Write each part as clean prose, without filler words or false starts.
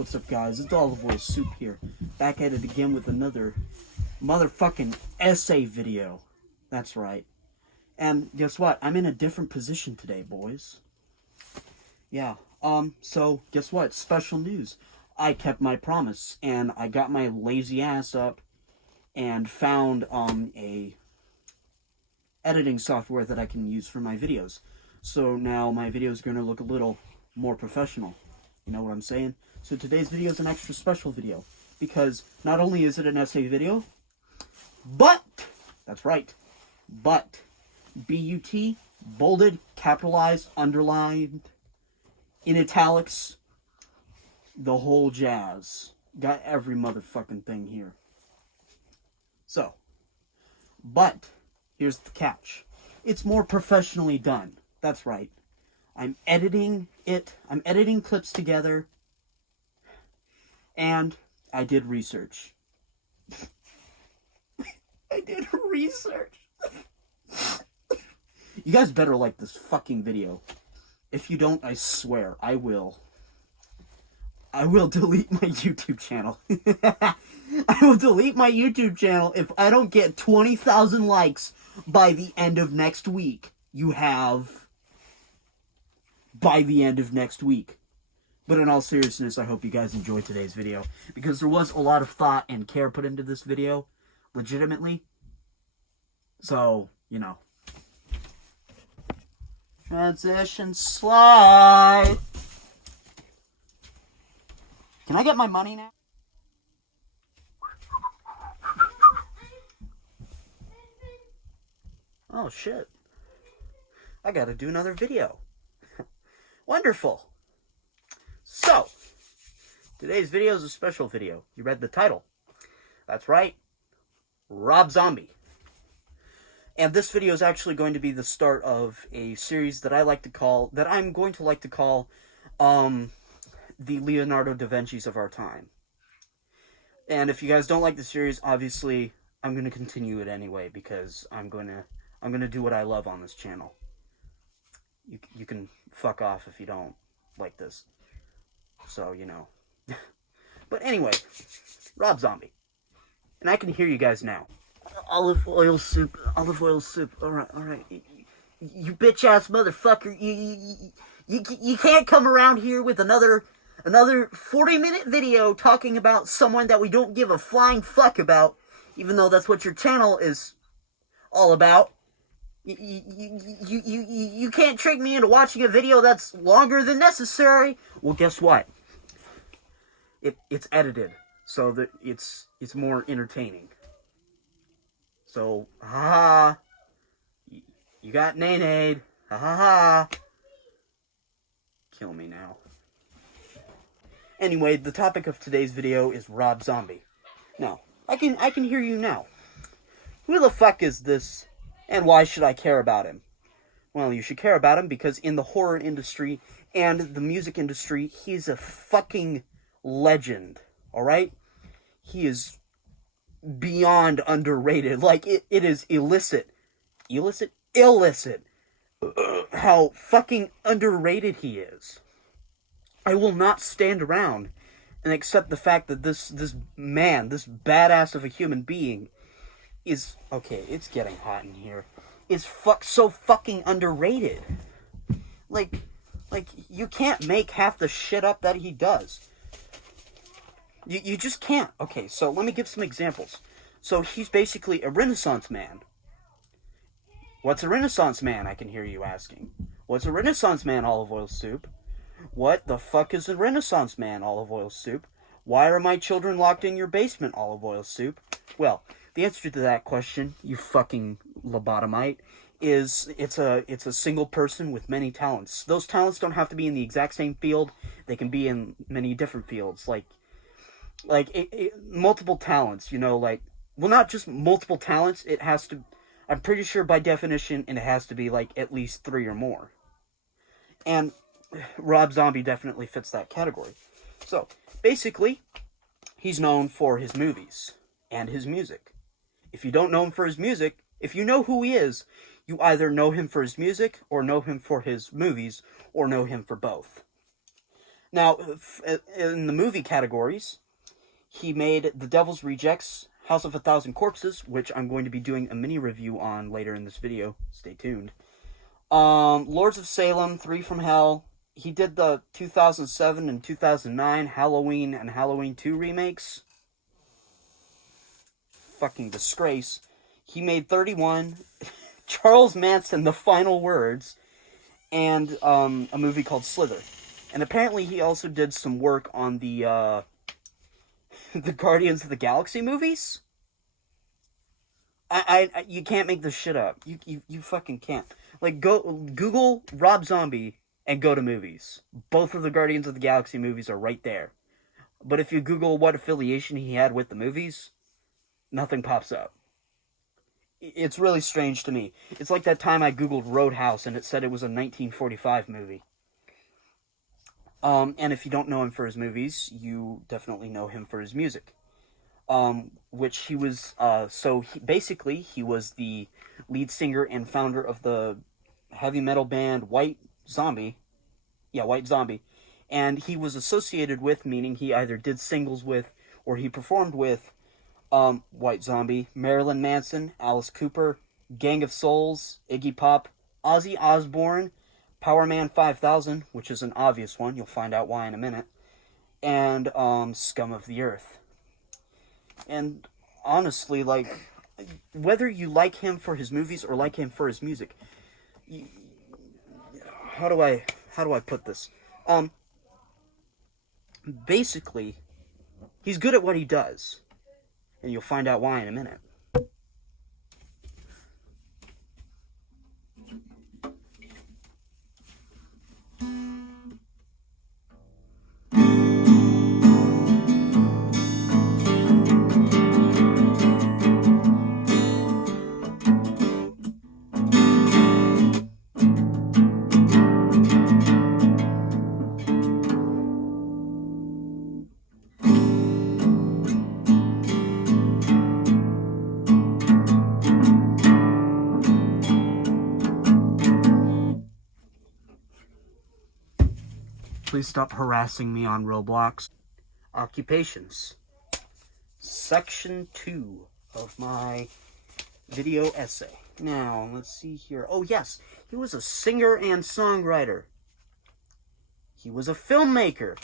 What's up, guys? It's Olive Oil Soup here. Back at it again with another motherfucking essay video. That's right. And guess what? I'm in a different position today, boys. Yeah. So guess what? Special news. I kept my promise, and I got my lazy ass up and found a editing software that I can use for my videos. So now my videos are going to look a little more professional. You know what I'm saying? So today's video is an extra special video, because not only is it an essay video, but, that's right, but, B-U-T, bolded, capitalized, underlined, in italics, the whole jazz. Got every motherfucking thing here. So, but, here's the catch. It's more professionally done. That's right. I'm editing clips together, and I did research. I did research. You guys better like this fucking video. If you don't, I swear, I will delete my YouTube channel. I will delete my YouTube channel if I don't get 20,000 likes by the end of next week. You have by the end of next week. But in all seriousness, I hope you guys enjoyed today's video, because there was a lot of thought and care put into this video, legitimately. So, you know. Transition slide. Can I get my money now? Oh, shit. I gotta do another video. Wonderful. So, today's video is a special video. You read the title. That's right. Rob Zombie. And this video is actually going to be the start of a series that I'm going to like to call, the Leonardo DaVinci's of our time. And if you guys don't like the series, obviously, I'm going to continue it anyway, because I'm going to do what I love on this channel. You can fuck off if you don't like this. So, you know. But anyway, Rob Zombie. And I can hear you guys now. Olive oil soup. Alright. You bitch-ass motherfucker. You can't come around here with another 40-minute video talking about someone that we don't give a flying fuck about, even though that's what your channel is all about. You can't trick me into watching a video that's longer than necessary. Well, guess what? It's edited so that it's more entertaining. So, ha, you got nay-nayed. Ha. Kill me now. Anyway, the topic of today's video is Rob Zombie. Now, I can hear you now. Who the fuck is this, and why should I care about him? Well, you should care about him because in the horror industry and the music industry, he's a fucking legend, alright? He is beyond underrated. Like, it is illicit, how fucking underrated he is. I will not stand around and accept the fact that this man, this badass of a human being, is, okay, it's getting hot in here, is so fucking underrated. Like, you can't make half the shit up that he does. You just can't. Okay, so let me give some examples. So he's basically a Renaissance man. What's a Renaissance man, I can hear you asking. What's a Renaissance man, Olive Oil Soup? What the fuck is a Renaissance man, Olive Oil Soup? Why are my children locked in your basement, Olive Oil Soup? Well, the answer to that question, you fucking lobotomite, is it's a single person with many talents. Those talents don't have to be in the exact same field. They can be in many different fields. Like multiple talents, you know, like, well, not just multiple talents, it has to, I'm pretty sure by definition, it has to be, like, at least 3 or more. And Rob Zombie definitely fits that category. So, basically, he's known for his movies and his music. If you don't know him for his music, if you know who he is, you either know him for his music, or know him for his movies, or know him for both. Now, in the movie categories, he made The Devil's Rejects, House of a Thousand Corpses, which I'm going to be doing a mini review on later in this video. Stay tuned. Lords of Salem, Three from Hell. He did the 2007 and 2009 Halloween and Halloween 2 remakes. Fucking disgrace. He made 31, Charles Manson, The Final Words, and a movie called Slither. And apparently he also did some work on the the Guardians of the Galaxy movies. You can't make this shit up. You fucking can't. Like, go Google Rob Zombie and go to movies. Both of the Guardians of the Galaxy movies are right there. But if you Google what affiliation he had with the movies, nothing pops up. It's really strange to me. It's like that time I Googled Roadhouse and it said it was a 1945 movie. And if you don't know him for his movies, you definitely know him for his music. Which he was, basically, he was the lead singer and founder of the heavy metal band White Zombie. Yeah, White Zombie. And he was associated with, meaning he either did singles with, or he performed with, White Zombie, Marilyn Manson, Alice Cooper, Gang of Souls, Iggy Pop, Ozzy Osbourne, Powerman 5000, which is an obvious one, you'll find out why in a minute, and Scum of the Earth. And honestly, like, whether you like him for his movies or like him for his music, how do I put this? Basically, he's good at what he does, and you'll find out why in a minute. Please stop harassing me on Roblox. Occupations. Section 2 of my video essay. Now, let's see here. Oh, yes. He was a singer and songwriter. He was a filmmaker.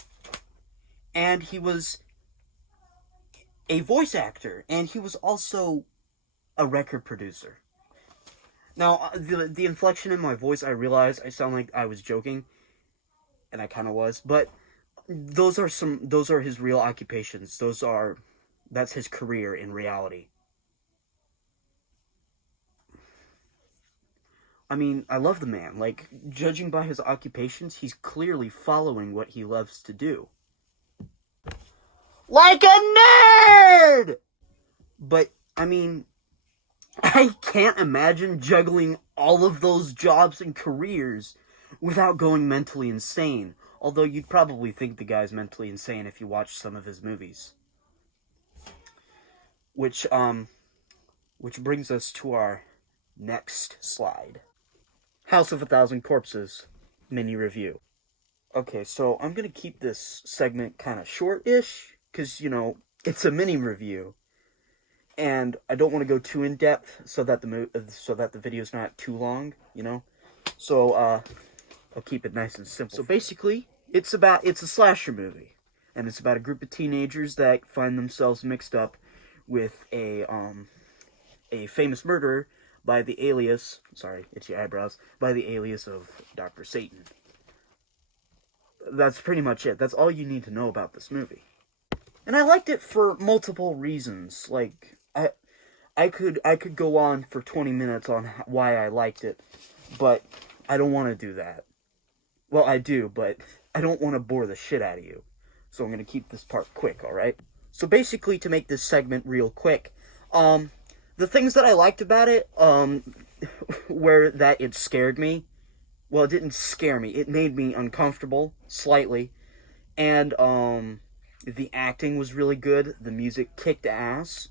And he was a voice actor. And he was also a record producer. Now, the inflection in my voice, I realize I sound like I was joking. And I kind of was, but those are his real occupations. That's his career in reality. I mean, I love the man. Like, judging by his occupations, he's clearly following what he loves to do. Like a nerd! But, I mean, I can't imagine juggling all of those jobs and careers without going mentally insane. Although you'd probably think the guy's mentally insane if you watch some of his movies. Which brings us to our next slide. House of a Thousand Corpses mini review. Okay, so I'm gonna keep this segment kind of short-ish, because, you know, it's a mini review. And I don't want to go too in-depth so that the video's not too long, you know? So, I'll keep it nice and simple. So basically, it's a slasher movie, and it's about a group of teenagers that find themselves mixed up with a famous murderer by the alias, sorry, itchy eyebrows, by the alias of Dr. Satan. That's pretty much it. That's all you need to know about this movie. And I liked it for multiple reasons. Like, I could go on for 20 minutes on why I liked it, but I don't want to do that. Well, I do, but I don't want to bore the shit out of you. So I'm going to keep this part quick, alright? So basically, to make this segment real quick, the things that I liked about it, were that it scared me. Well, it didn't scare me. It made me uncomfortable, slightly. And, the acting was really good. The music kicked ass.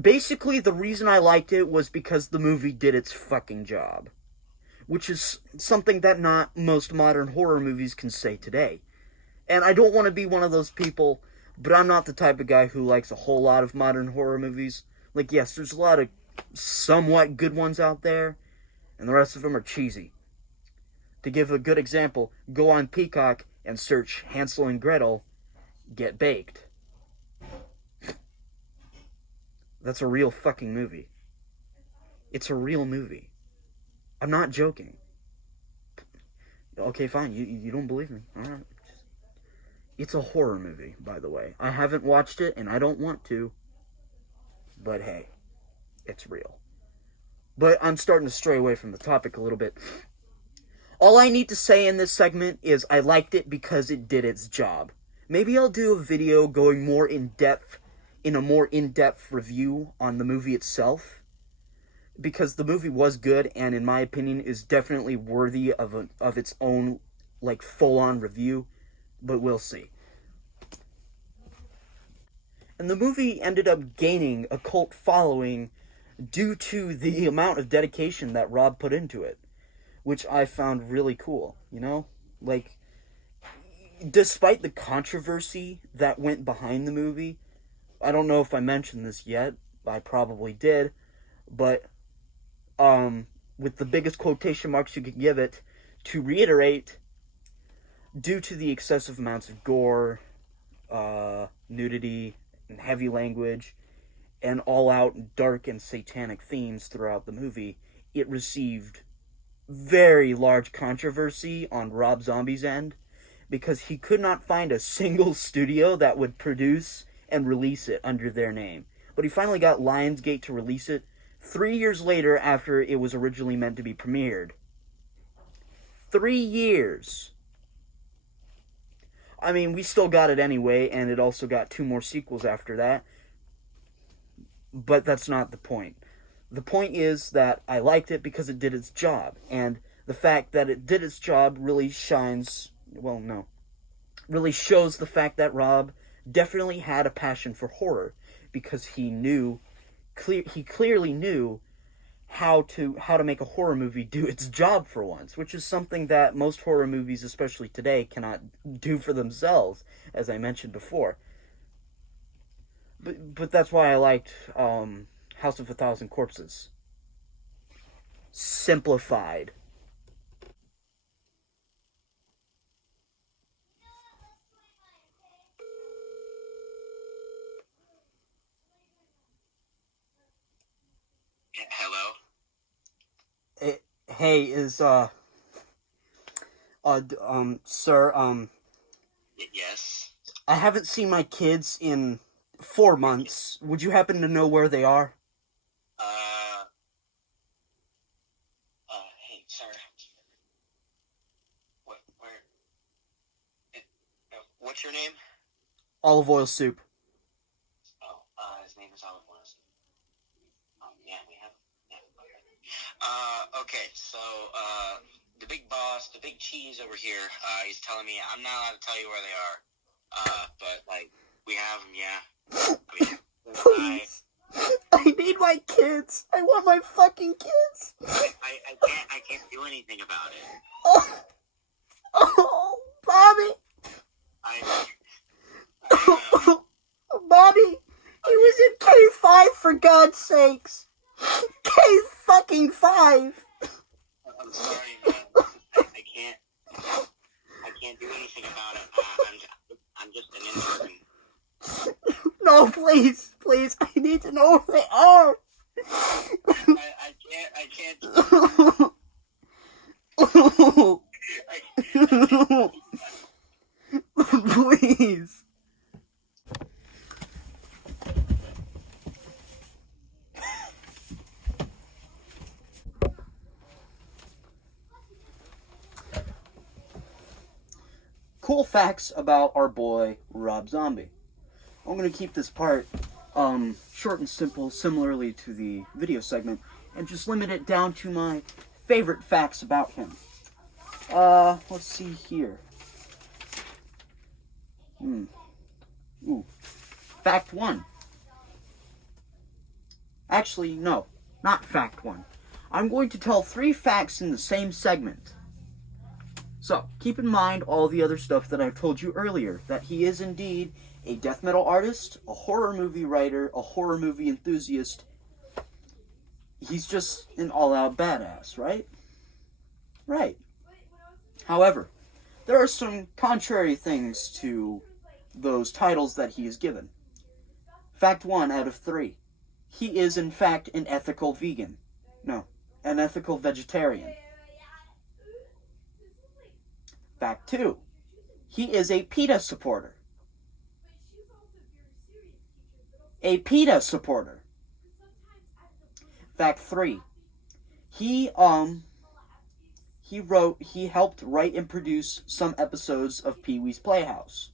Basically, the reason I liked it was because the movie did its fucking job. Which is something that not most modern horror movies can say today. And I don't want to be one of those people, but I'm not the type of guy who likes a whole lot of modern horror movies. Like, yes, there's a lot of somewhat good ones out there, and the rest of them are cheesy. To give a good example, go on Peacock and search Hansel and Gretel Get Baked. That's a real fucking movie. It's a real movie. I'm not joking. Okay, fine. You don't believe me. Alright. It's a horror movie, by the way. I haven't watched it, and I don't want to. But hey, it's real. But I'm starting to stray away from the topic a little bit. All I need to say in this segment is I liked it because it did its job. Maybe I'll do a video going more in-depth, in a more in-depth review on the movie itself. Because the movie was good, and in my opinion, is definitely worthy of its own, like, full-on review. But we'll see. And the movie ended up gaining a cult following due to the amount of dedication that Rob put into it, which I found really cool, you know? Like, despite the controversy that went behind the movie, I don't know if I mentioned this yet, I probably did, but, with the biggest quotation marks you could give it, to reiterate, due to the excessive amounts of gore, nudity, and heavy language, and all-out dark and satanic themes throughout the movie, it received very large controversy on Rob Zombie's end, because he could not find a single studio that would produce and release it under their name. But he finally got Lionsgate to release it 3 years later after it was originally meant to be premiered. 3 years! I mean, we still got it anyway, and it also got 2 more sequels after that. But that's not the point. The point is that I liked it because it did its job. And the fact that it did its job really shines... Well, no. Really shows the fact that Rob definitely had a passion for horror. Because he knew... He clearly knew how to make a horror movie do its job for once, which is something that most horror movies, especially today, cannot do for themselves, as I mentioned before. But that's why I liked House of a Thousand Corpses. Simplified. Hello? Hey, sir, Yes? I haven't seen my kids in 4 months. Would you happen to know where they are? Hey, sir. What's your name? Olive oil soup. Oh, his name is Olive Oil. Yeah, we have... Yeah, okay, so, the big boss, the big cheese over here, he's telling me I'm not allowed to tell you where they are. But, like, we have them, yeah. I mean, Please. I need my kids. I want my fucking kids. I can't do anything about it. Oh, Bobby. I Bobby, he was in K5 for God's sakes. K-fucking-5. I'm sorry, man. I can't do anything about it. I'm just an intern. No, please, I need to know where they are. I can't. Please. Cool facts about our boy, Rob Zombie. I'm going to keep this part short and simple, similarly to the video segment, and just limit it down to my favorite facts about him. Let's see here. Ooh. Fact 1. Actually, no. Not fact 1. I'm going to tell 3 facts in the same segment. So, keep in mind all the other stuff that I've told you earlier, that he is indeed a death metal artist, a horror movie writer, a horror movie enthusiast. He's just an all-out badass, right? Right. However, there are some contrary things to those titles that he is given. Fact 1 out of 3. He is, in fact, an ethical vegan. No, an ethical vegetarian. Fact 2. He is a PETA supporter. A PETA supporter. Fact 3. He helped write and produce some episodes of Pee-wee's Playhouse.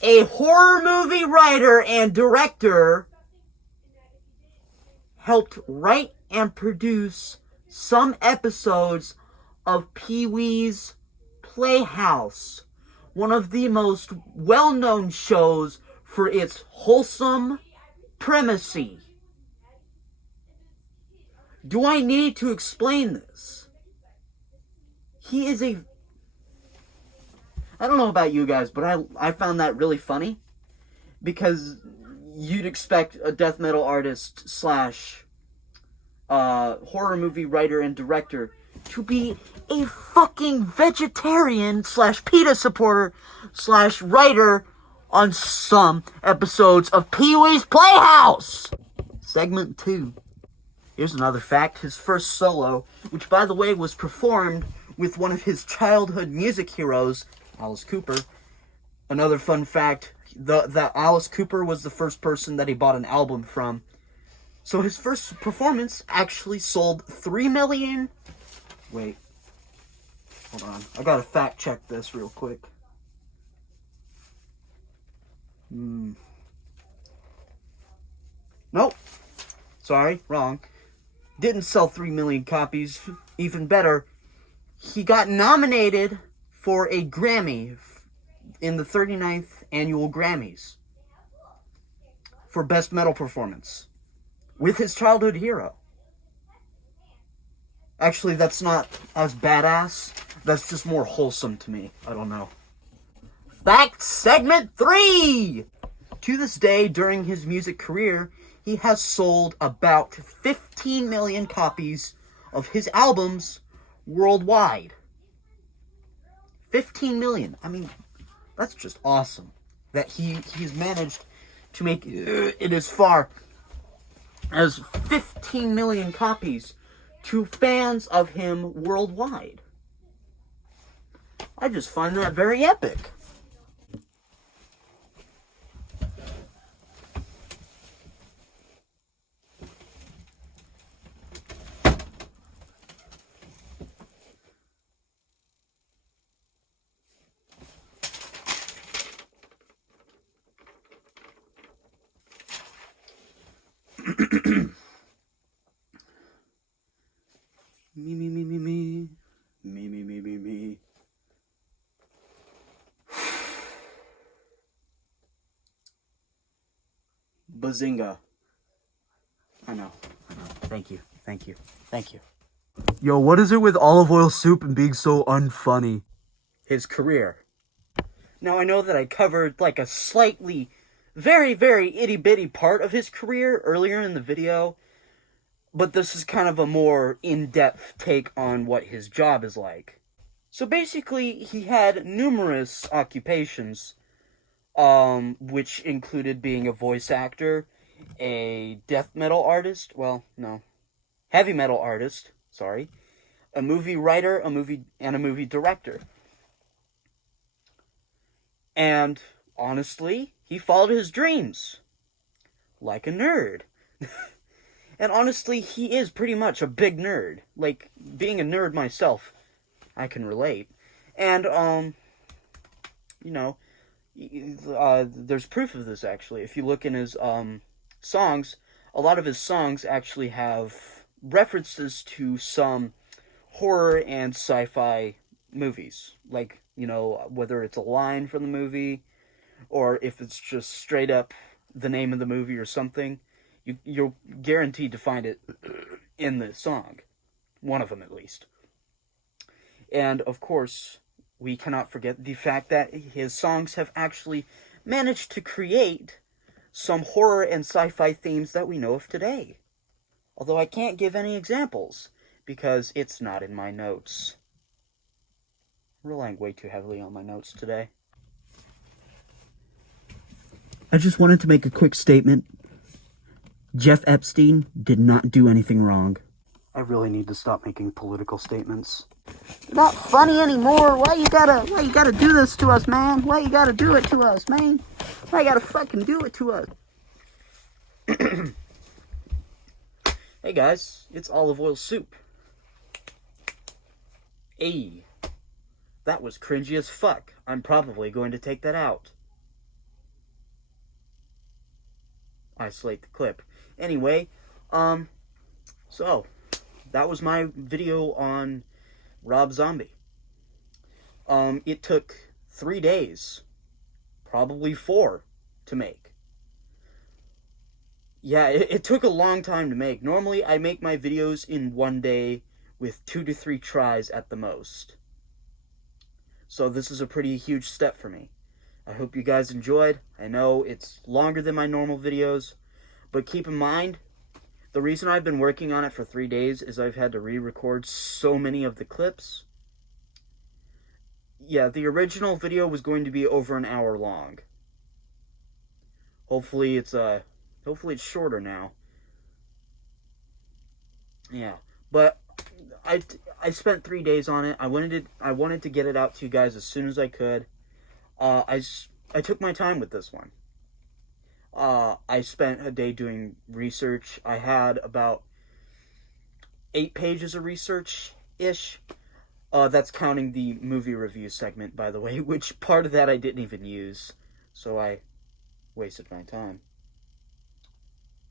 A horror movie writer and director helped write and produce some episodes of Pee-wee's Playhouse, one of the most well-known shows for its wholesome primacy. Do I need to explain this? He is a... I don't know about you guys, but I found that really funny. Because you'd expect a death metal artist slash horror movie writer and director to be a fucking vegetarian slash PETA supporter slash writer on some episodes of Pee-wee's Playhouse. Segment 2. Here's another fact. His first solo, which by the way was performed with one of his childhood music heroes, Alice Cooper. Another fun fact, that Alice Cooper was the first person that he bought an album from. So his first performance actually sold 3 million... Wait. Hold on. I gotta fact check this real quick. Nope. Sorry, wrong. Didn't sell 3 million copies. Even better, he got nominated for a Grammy in the 39th annual Grammys for Best Metal Performance with his childhood hero. Actually, that's not as badass. That's just more wholesome to me. I don't know. Fact segment 3! To this day, during his music career, he has sold about 15 million copies of his albums worldwide. 15 million. I mean, that's just awesome. That he's managed to make it as far as 15 million copies to fans of him worldwide. I just find that very epic. Me. Bazinga. I know. Thank you. Yo, what is it with olive oil soup and being so unfunny? His career. Now, I know that I covered, like, a slightly, very, very itty-bitty part of his career earlier in the video, but this is kind of a more in-depth take on what his job is like. So basically, he had numerous occupations, which included being a voice actor, a death metal artist, heavy metal artist, a movie writer, a movie director. And, honestly, he followed his dreams. Like a nerd. And honestly, he is pretty much a big nerd. Like, being a nerd myself, I can relate. And, there's proof of this, actually. If you look in his, songs, a lot of his songs actually have references to some horror and sci-fi movies. Like, whether it's a line from the movie, or if it's just straight up the name of the movie or something. You're guaranteed to find it in the song. One of them, at least. And, of course, we cannot forget the fact that his songs have actually managed to create some horror and sci-fi themes that we know of today. Although I can't give any examples, because it's not in my notes. I'm relying way too heavily on my notes today. I just wanted to make a quick statement. Jeff Epstein did not do anything wrong. I really need to stop making political statements. You're not funny anymore. Why you gotta do this to us, man? Why you gotta do it to us, man? Why you gotta fucking do it to us? Hey guys, it's olive oil soup. Hey, that was cringy as fuck. I'm probably going to take that out. Isolate the clip. Anyway, so that was my video on Rob Zombie. It took 3 days, probably 4, to make. Yeah, it took a long time to make. Normally, I make my videos in 1 day with 2 to 3 tries at the most. So this is a pretty huge step for me. I hope you guys enjoyed. I know it's longer than my normal videos, but keep in mind, the reason I've been working on it for 3 days is I've had to re-record so many of the clips. Yeah, the original video was going to be over an hour long. Hopefully it's shorter now. Yeah, but I spent 3 days on it. I wanted to get it out to you guys as soon as I could. I took my time with this one. I spent a day doing research. I had about 8 pages of research-ish. That's counting the movie review segment, by the way, which part of that I didn't even use. So I wasted my time.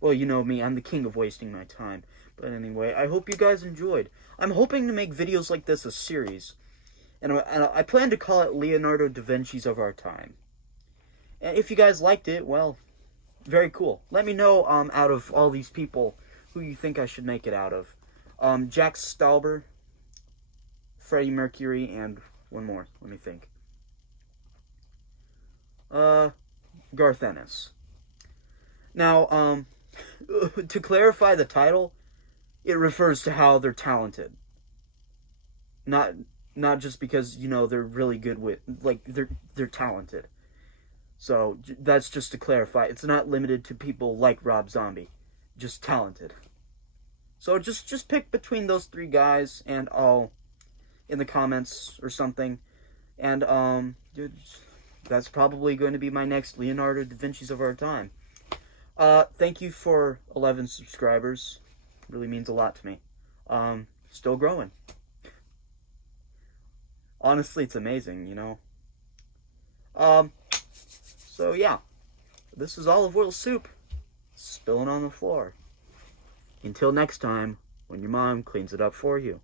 Well, you know me, I'm the king of wasting my time. But anyway, I hope you guys enjoyed. I'm hoping to make videos like this a series. And I plan to call it Leonardo DaVinci's of our time. And if you guys liked it, well, very cool. Let me know, out of all these people, who you think I should make it out of. Jack Stauber, Freddie Mercury, and one more. Let me think. Garth Ennis. Now, to clarify the title, it refers to how they're talented. Not just because, you know, they're really good with, like, they're talented. So, that's just to clarify. It's not limited to people like Rob Zombie. Just talented. So, just pick between those 3 guys, and I'll, in the comments or something. And, that's probably going to be my next Leonardo da Vinci's of our time. Thank you for 11 subscribers. Really means a lot to me. Still growing. Honestly, it's amazing, you know. So yeah. This is olive oil soup spilling on the floor. Until next time, when your mom cleans it up for you.